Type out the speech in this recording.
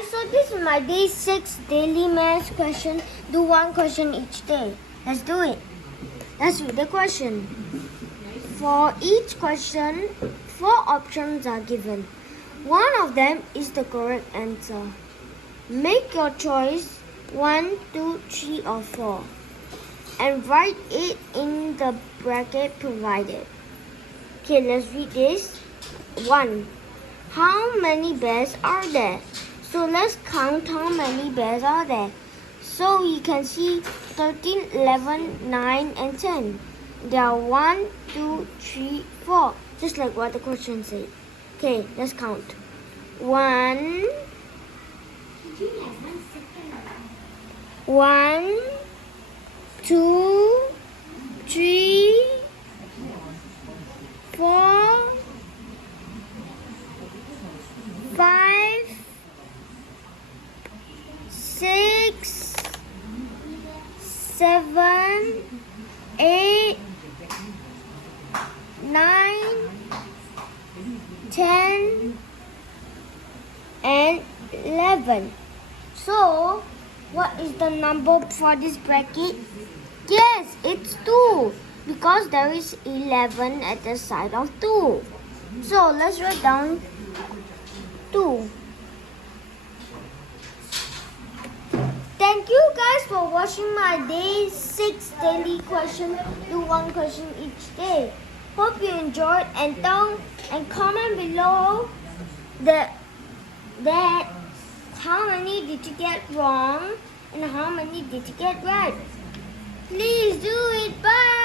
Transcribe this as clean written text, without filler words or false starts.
guys, so this is my day 6 daily maths question. Do one question each day. Let's do it. Let's read the question. For each question, 4 options are given. One of them is the correct answer. Make your choice 1, 2, 3 or 4 and write it in the bracket provided. Okay, let's read this. 1. How many bears are there? So let's count how many bears are there. So you can see 13, 11, 9 and 10. There are 1, 2, 3, 4. Just like what the question said. Okay, let's count. 1, 2, 3, 4, 5, 6, 7, 8, 9, 10, and 11. So, what is the number for this bracket? Yes, it's 2 because there is 11 at the side of 2. So, let's write down 2. Thank you guys for watching my day 6 daily question. Do one question each day. Hope you enjoyed and comment below that how many did you get wrong and how many did you get right. Please do it. Bye.